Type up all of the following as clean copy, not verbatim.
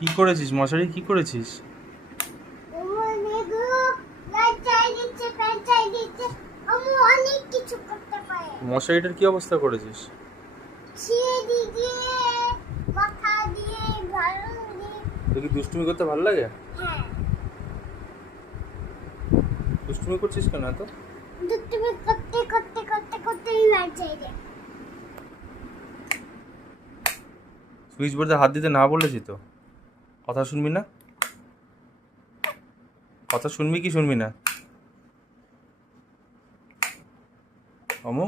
কি করেছিস মশারি? কি করেছিস? মশারিটার কি অবস্থা করেছিস? তুই কি দুষ্টুমি করতে ভালো লাগে? দুষ্টুমি করছিস কেন এত? সুইচ বোর্ডে হাত দিতে না বলেছি তো। কথা শুনবি না? কথা শুনবি কি শুনবি না? অমু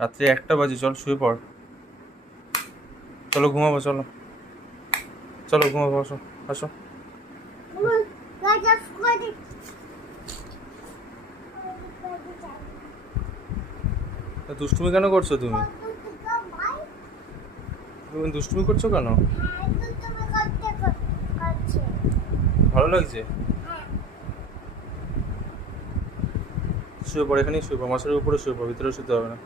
রাত্রে 1টা বাজে, চল শুয়ে পড়। চলো ঘুমাবো, চলো চলো ঘুমাবো, আসো আসো। দুষ্টুমি কেন করছো তুমি? তুমি দুষ্টুমি করছো কেন? ভালো লাগছে? শুয়ে পড়, এখানেই শুয়ে পড়, মশারির উপরে শুয়ে পড়, ভিতরে শুতে হবে না।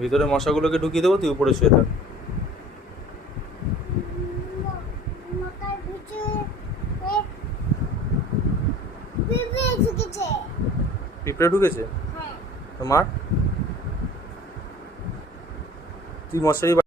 ভিতরে মশাগুলোকে ঢুকিয়ে দেবো, তুই উপরে শুয়ে থাক। পিঁপড়ে ঢুকেছে? তো মার। তুই মশারি